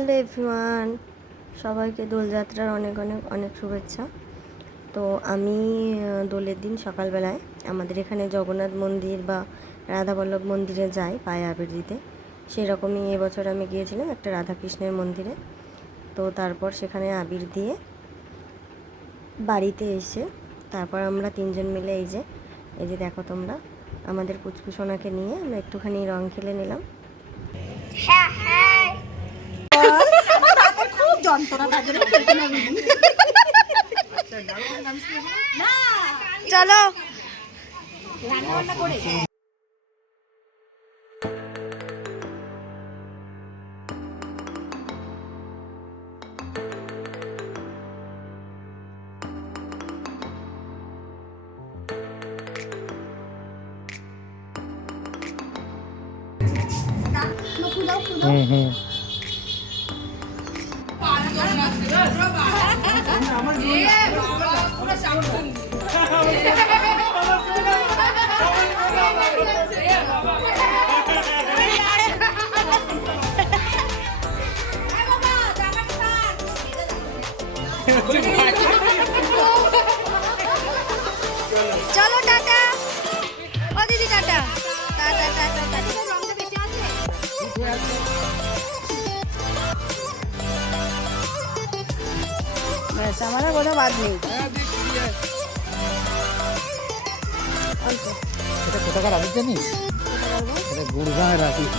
Hello everyone, সবাইকে দোলযাত্রার অনেক অনেক অনেক শুভেচ্ছা। তো আমি দোলের দিন সকালবেলায় আমাদের এখানে জগন্নাথ মন্দির বা রাধাবল্লভ মন্দিরে যাই পায়ে আবির দিতে। সেরকমই এবছর আমি গিয়েছিলাম একটা রাধাকৃষ্ণের মন্দিরে। তো তারপর সেখানে আবির দিয়ে বাড়িতে এসে তারপর আমরা তিনজন মিলে এই যে দেখো তোমরা, আমাদের পুচকুসোনাকে নিয়ে আমরা একটুখানি রং খেলে নিলাম। খুব যন্ত্রণা, তার জন্য খেলতে না চলো রান্না বান্না করে চলো টাটা। ও দিদি টাটা টাটা টাটা টাটা। ব্যাস, আমার আর কোনো বাদ নেই। এটা কোথাকার আবির জানিস? এটা গুড়গাঁয়ের আবির।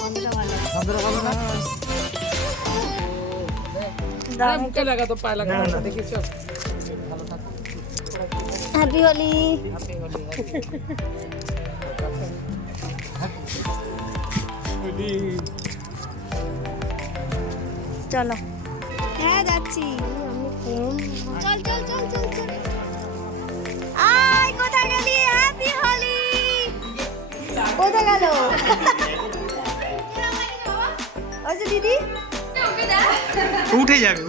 বন্ধুরা ভালো না? মুখে লাগাতো, পায়ে লাগাতো, দেখিস? ভালো থাকো। হ্যাপি হোলি। চলো। হ্যাঁ যাচ্ছি। চল চল চল চল চল। আয় কোথায় গেলি? হ্যাপি হোলি। কোথায় গেল? ওই যে দিদি উঠে যাবে।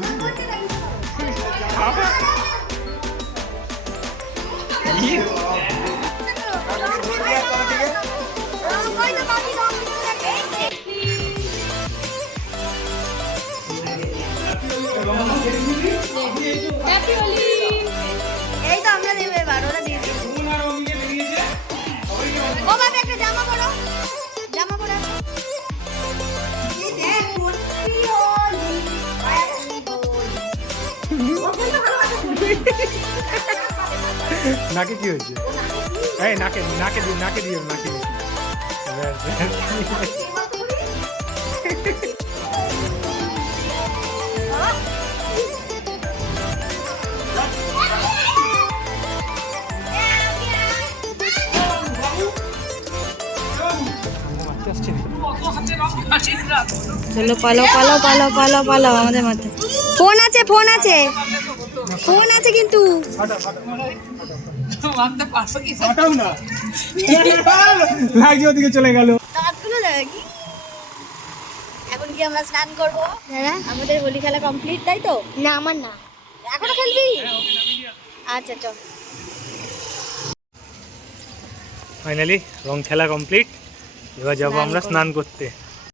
এই তো আমরা দেবো এবার, ওরা দিয়ে দিই। ও বাবা একটা জামা পরো, জামা পরো। নাকে কি হয়েছে? এই নাকে নাকে দিও, নাকে দিও, নাকে দিও। চলো পালো পালো পালো পালো পালো, আমাদের মাথায় ফোন আছে, ফোন আছে, ফোন আছে কিন্তু। ওদিকে চলে গেল। এখন কি আমরা স্নান করবো? আমাদের হোলি খেলা কমপ্লিট, তাই তো? না আমার না, এখনো খেলবি? আচ্ছা চল। ফাইনালি রং খেলা কমপ্লিট। এবার যাবো আমরা স্নান করতে।